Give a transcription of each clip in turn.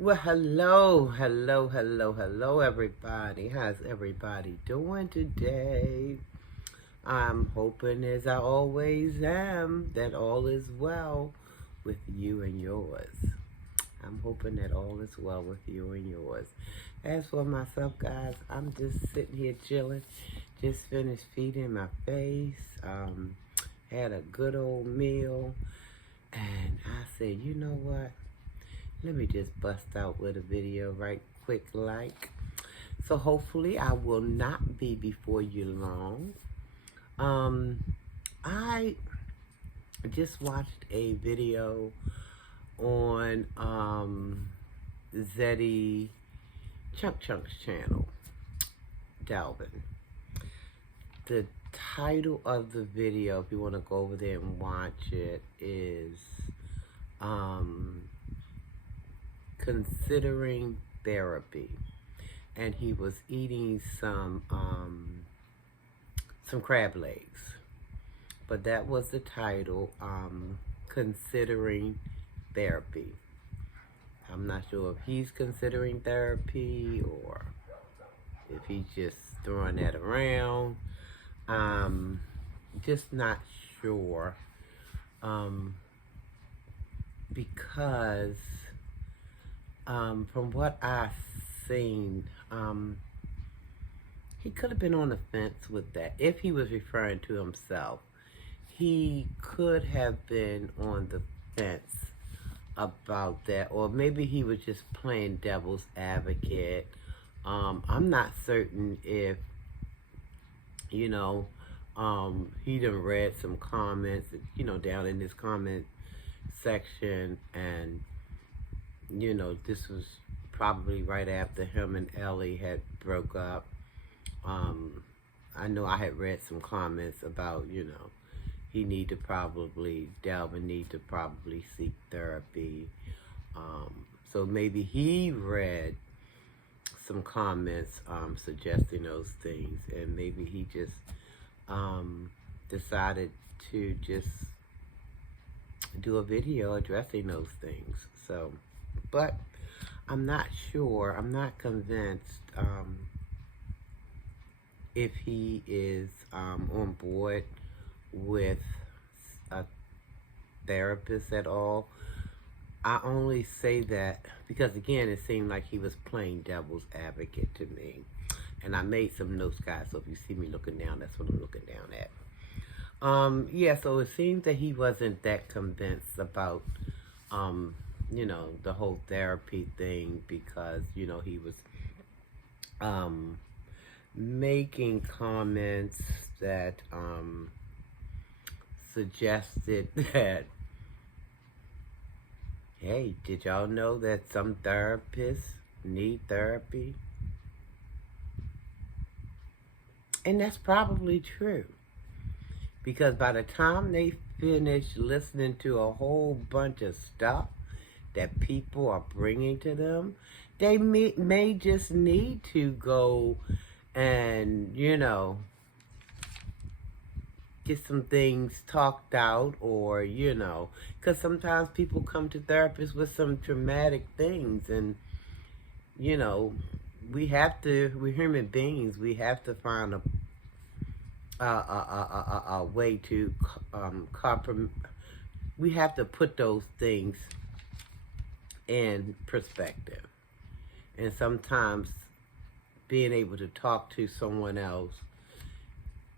Well, hello, everybody. How's everybody doing today? I'm hoping, as I always am, that all is well with you and yours. I'm hoping that all is well with you and yours. As for myself, guys, I'm just sitting here chilling. Just finished feeding my face. Had a good old meal. And I said, you know what? Let me just bust out with a video right quick like. So hopefully I will not be before you long. I just watched a video on ZaddyChunkChunk's channel, Delvin. The title of the video, if you want to go over there and watch it, is considering therapy. And he was eating some crab legs. But that was the title, considering therapy. I'm not sure if he's considering therapy or if he's just throwing that around. Just not sure. Because from what I've seen, he could have been on the fence with that. If he was referring to himself, he could have been on the fence about that. Or maybe he was just playing devil's advocate. I'm not certain if, he done read some comments, down in his comment section, and this was probably right after him and Ellie had broke up. I know I had read some comments about, Delvin need to probably seek therapy. So maybe he read some comments suggesting those things, and maybe he just decided to just do a video addressing those things. So, but I'm not sure, I'm not convinced if he is on board with a therapist at all. I only say that because, again, it seemed like he was playing devil's advocate to me. And I made some notes, guys, so if you see me looking down, that's what I'm looking down at. So it seems that he wasn't that convinced about, the whole therapy thing, because, he was making comments that suggested that, hey, did y'all know that some therapists need therapy? And that's probably true. Because by the time they finish listening to a whole bunch of stuff that people are bringing to them, they may just need to go and, get some things talked out, or, because sometimes people come to therapists with some traumatic things, and, we're human beings, we have to find a way to we have to put those things in perspective. And sometimes being able to talk to someone else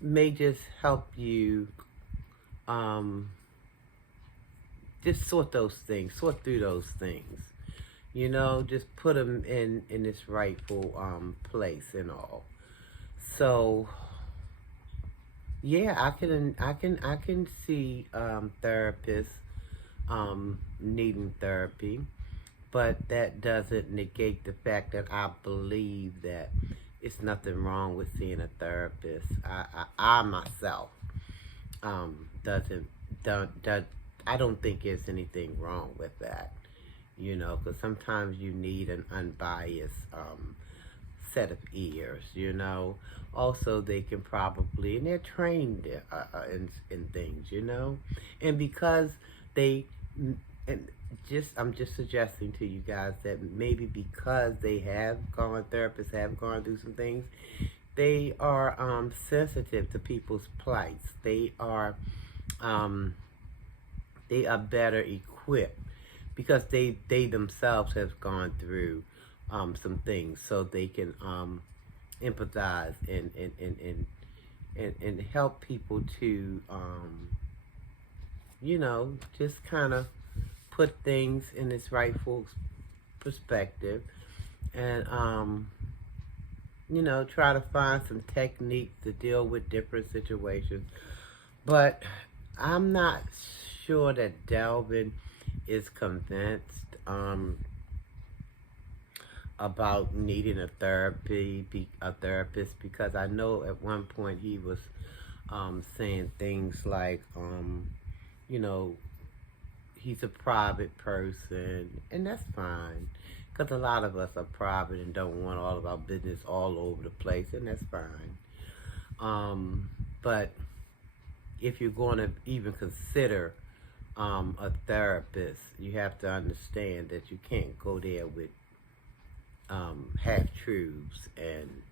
may just help you just sort through those things. Just put them in its rightful place and all. So yeah, I can see therapists needing therapy, but that doesn't negate the fact that I believe that it's nothing wrong with seeing a therapist. I myself I don't think there's anything wrong with that, because sometimes you need an unbiased set of ears, Also, they can probably, and they're trained in things, and because they And I'm just suggesting to you guys that maybe because they have gone, therapists have gone through some things, they are sensitive to people's plights. Um, they are better equipped because they themselves have gone through some things, so they can empathize and help people to just kind of put things in its rightful perspective, and try to find some techniques to deal with different situations. But I'm not sure that Delvin is convinced about needing a therapist, because I know at one point he was saying things like, you know, he's a private person, and that's fine. Because a lot of us are private and don't want all of our business all over the place, and that's fine. But if you're going to even consider a therapist, you have to understand that you can't go there with half-truths, and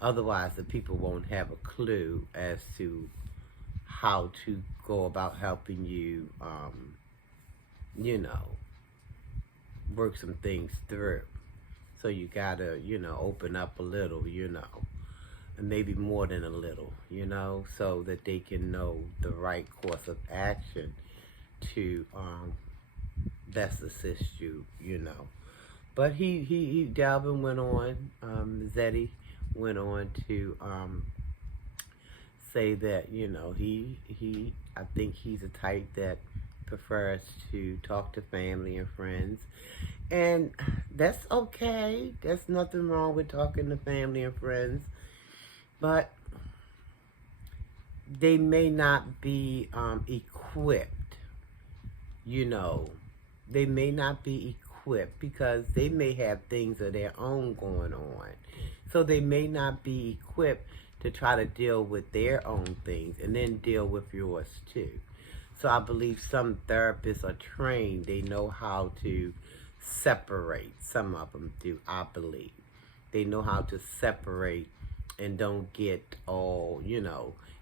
otherwise the people won't have a clue as to how to go about helping you, work some things through. So you gotta, open up a little, and maybe more than a little, so that they can know the right course of action to best assist you, But Delvin went on, Zeddy went on to say that, I think he's a type that prefers to talk to family and friends. And that's okay. There's nothing wrong with talking to family and friends. But they may not be equipped, They may not be equipped because they may have things of their own going on. So they may not be equipped to try to deal with their own things and then deal with yours too. So I believe some therapists are trained. They know how to separate. Some of them do, I believe. They know how to separate and don't get all,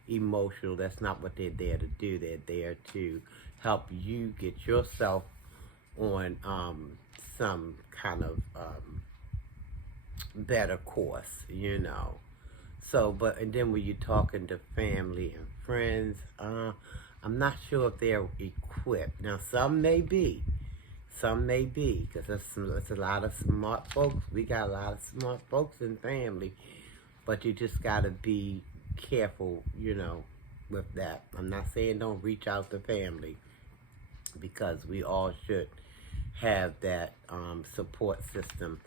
emotional. That's not what they're there to do. They're there to help you get yourself on some kind of better course, So, and then when you're talking to family and friends, I'm not sure if they're equipped. Now, some may be, because there's a lot of smart folks. We got a lot of smart folks in family, but you just got to be careful, with that. I'm not saying don't reach out to family, because we all should have that support system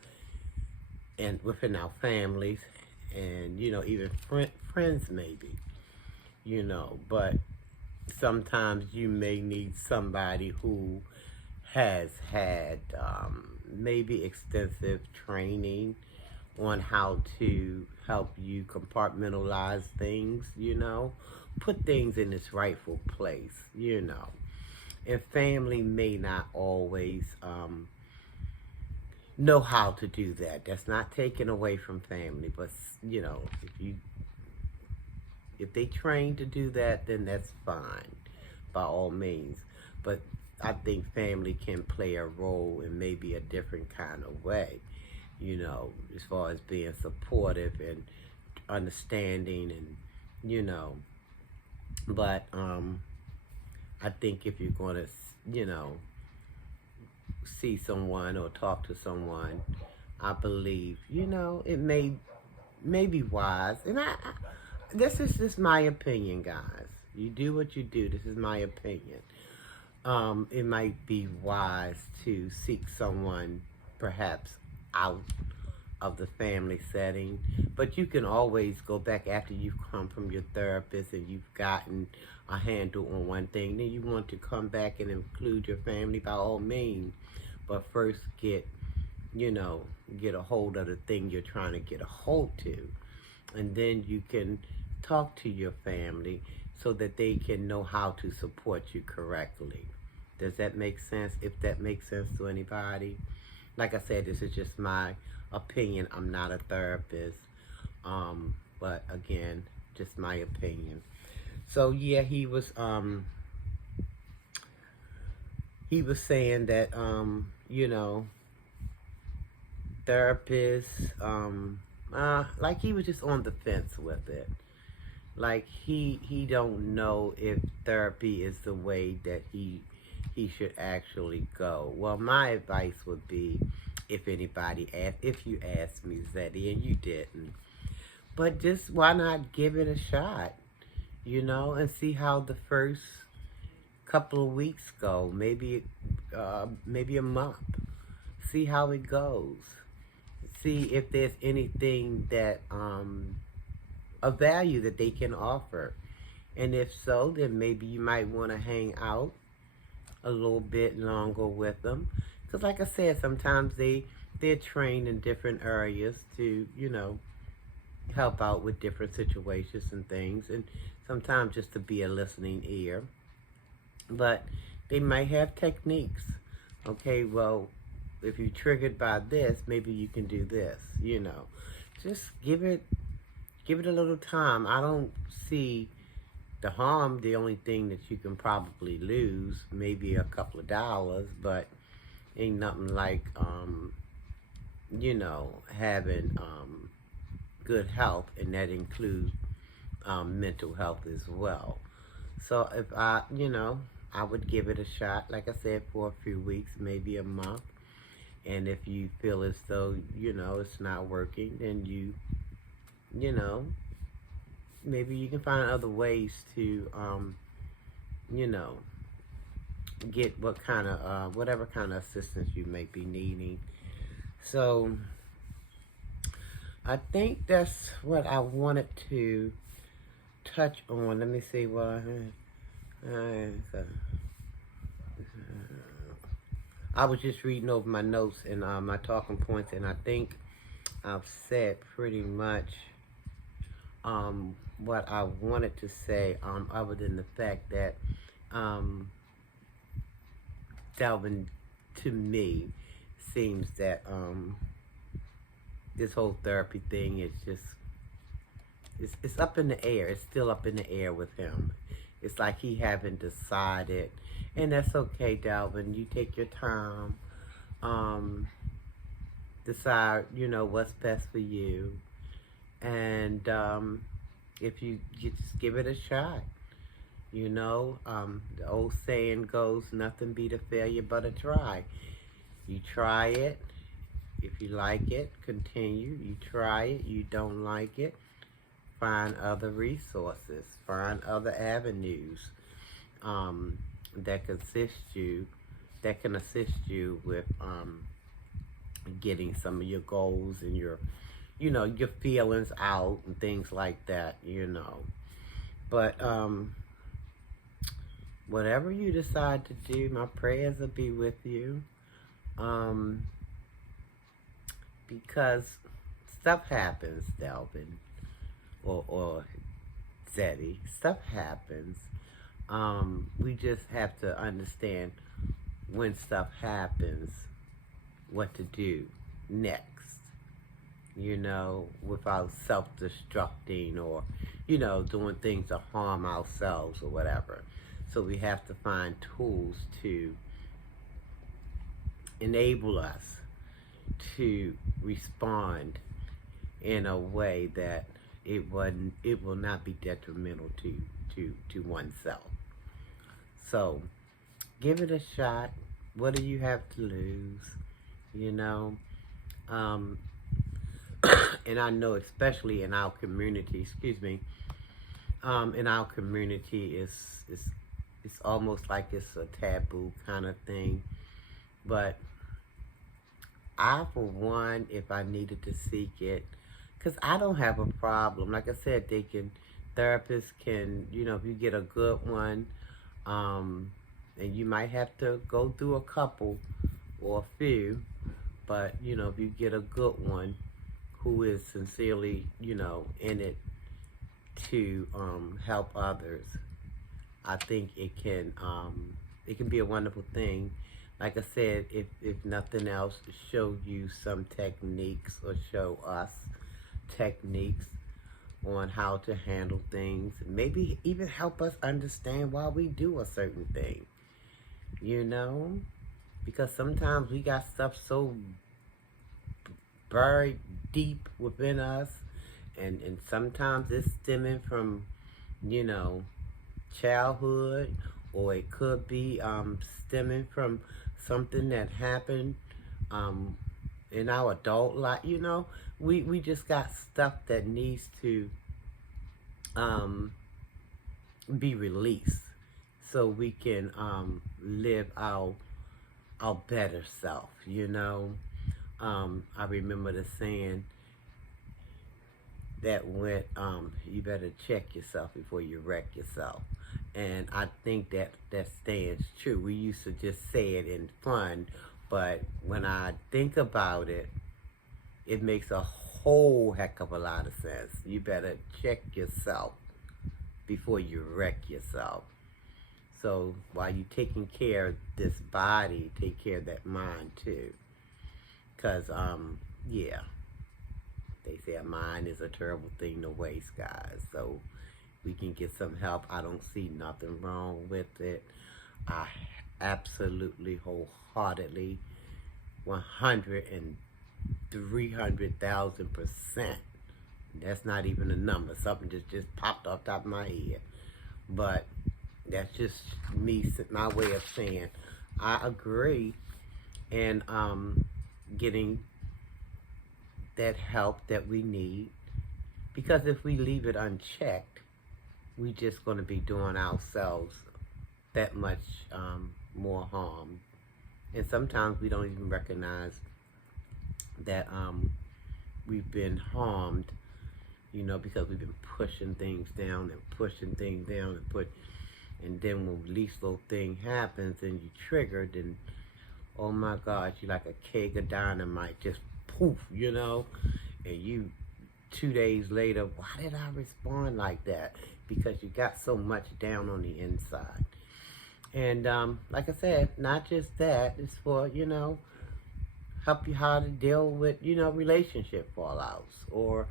and within our families, and even friends maybe, but sometimes you may need somebody who has had maybe extensive training on how to help you compartmentalize things, put things in its rightful place, And family may not always know how to do that. That's not taken away from family, but if they train to do that, then that's fine, by all means. But I think family can play a role in maybe a different kind of way, as far as being supportive and understanding, and but I think if you're going to, see someone or talk to someone, I believe, it may be wise. And this is just my opinion, guys. You do what you do. This is my opinion. It might be wise to seek someone perhaps out of the family setting, but you can always go back after you've come from your therapist and you've gotten a handle on one thing. Then you want to come back and include your family, by all means, but first get a hold of the thing you're trying to get a hold to, and then you can talk to your family so that they can know how to support you correctly. Does that make sense? If that makes sense to anybody. Like I said, this is just my opinion. I'm not a therapist. But again, just my opinion. So yeah, he was saying that therapists like he was just on the fence with it. Like he don't know if therapy is the way that he should actually go. Well, my advice would be, if you asked me, Zeddy, and you didn't, but just why not give it a shot, and see how the first couple of weeks go, maybe a month. See how it goes. See if there's anything that of value that they can offer. And if so, then maybe you might want to hang out a little bit longer with them. Because like I said, sometimes they're trained in different areas to, help out with different situations and things. And sometimes just to be a listening ear. But they might have techniques. Okay, well, if you're triggered by this, maybe you can do this, Just give it a little time. I don't see the harm. The only thing that you can probably lose, maybe a couple of dollars, but ain't nothing like, having good health, and that includes mental health as well. So if I would give it a shot, like I said, for a few weeks, maybe a month. And if you feel as though, it's not working, then maybe you can find other ways to, get whatever kind of assistance you may be needing. So I think that's what I wanted to touch on. Let me see what I was just reading over my notes and my talking points, and I think I've said pretty much what I wanted to say, other than the fact that Delvin, to me, seems that this whole therapy thing is just, it's up in the air. It's still up in the air with him. It's like he haven't decided. And that's okay, Delvin. You take your time. Decide, what's best for you. And if you just give it a shot. The old saying goes, nothing beat a failure but a try. You try it. If you like it, continue. You try it. You don't like it, find other resources. Find other avenues that can assist you with getting some of your goals and your feelings out and things like that, But whatever you decide to do, my prayers will be with you. Because stuff happens, Delvin, or Zeddy. Stuff happens. We just have to understand when stuff happens, what to do next, without self-destructing or, doing things to harm ourselves or whatever. So we have to find tools to enable us to respond in a way that it will not be detrimental to oneself. So give it a shot. What do you have to lose? And I know, especially in our community, in our community, it's almost like it's a taboo kind of thing. But I, for one, if I needed to seek it, because I don't have a problem. Like I said, therapists can, if you get a good one, and you might have to go through a couple or a few, but, if you get a good one who is sincerely, in it to help others, I think it can it can be a wonderful thing. Like I said, if nothing else, show you some techniques or show us techniques on how to handle things. Maybe even help us understand why we do a certain thing, you know? Because sometimes we got stuff so buried deep within us, and sometimes it's stemming from, you know, childhood, or it could be stemming from something that happened in our adult life. You know, we just got stuff that needs to be released so we can live our better self, you know. I remember the saying that went, you better check yourself before you wreck yourself. And I think that stands true. We used to just say it in fun, but when I think about it, it makes a whole heck of a lot of sense. You better check yourself before you wreck yourself. So while you're taking care of this body, take care of that mind too. Because, yeah, they say a mind is a terrible thing to waste, guys. So we can get some help. I don't see nothing wrong with it. I absolutely, wholeheartedly, 100 and 300,000%. That's not even a number. Something just popped off the top of my head. But that's just me, my way of saying I agree in getting that help that we need. Because if we leave it unchecked, we just going to be doing ourselves that much more harm. And sometimes we don't even recognize that we've been harmed, you know, because we've been pushing things down and pushing things down and then when least little thing happens and you triggered, and oh my gosh, you're like a keg of dynamite, just poof, you know, and you 2 days later, why did I respond like that? Because you got so much down on the inside. And like I said, not just that, it's for, you know, help you how to deal with, you know, relationship fallouts or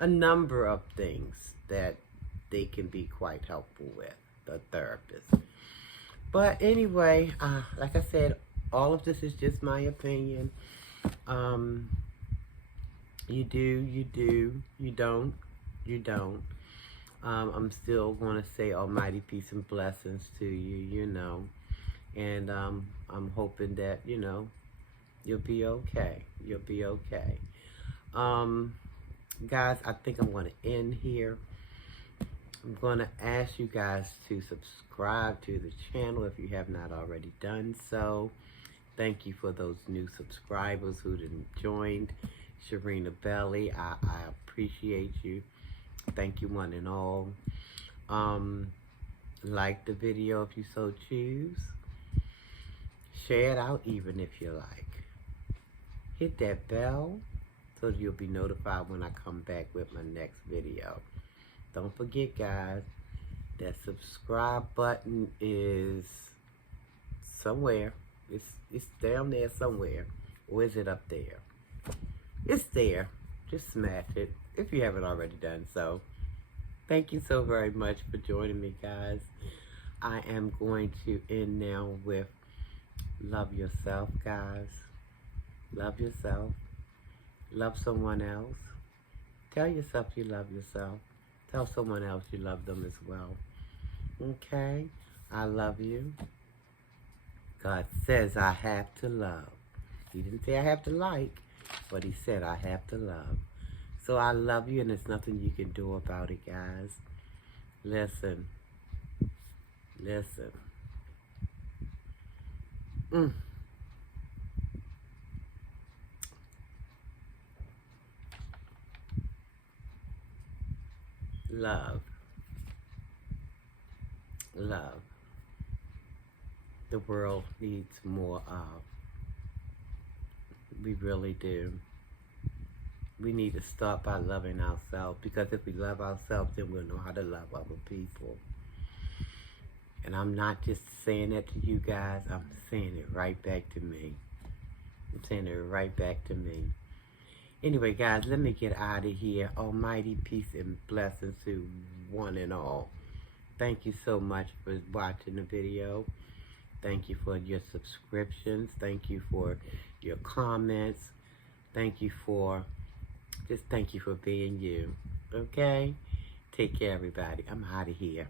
a number of things that they can be quite helpful with, the therapist. But anyway, like I said, all of this is just my opinion. You do, you don't, you don't. I'm still going to say almighty peace and blessings to you, you know. And I'm hoping that, you know, you'll be okay. You'll be okay. Guys, I think I'm going to end here. I'm going to ask you guys to subscribe to the channel if you have not already done so. Thank you for those new subscribers who didn't joined. Sharina Belly, I appreciate you. Thank you one and all. Like the video if you so choose. Share it out even if you like. Hit that bell so you'll be notified when I come back with my next video. Don't forget, guys, that subscribe button is somewhere. It's down there somewhere. Or is it up there? It's there. Just smash it if you haven't already done so. Thank you so very much for joining me, guys. I am going to end now with love yourself, guys. Love yourself. Love someone else. Tell yourself you love yourself. Tell someone else you love them as well. Okay? I love you. God says I have to love. He didn't say I have to like, but he said I have to love. So I love you, and there's nothing you can do about it, guys. Listen. Listen. Love. Love. The world needs more of. We really do. We need to start by loving ourselves, because if we love ourselves, then we'll know how to love other people. And I'm not just saying that to you guys, I'm saying it right back to me. I'm saying it right back to me. Anyway, guys, let me get out of here. Almighty peace and blessings to one and all. Thank you so much for watching the video. Thank you for your subscriptions. Thank you for your comments. Thank you for being you. Okay? Take care, everybody. I'm out of here.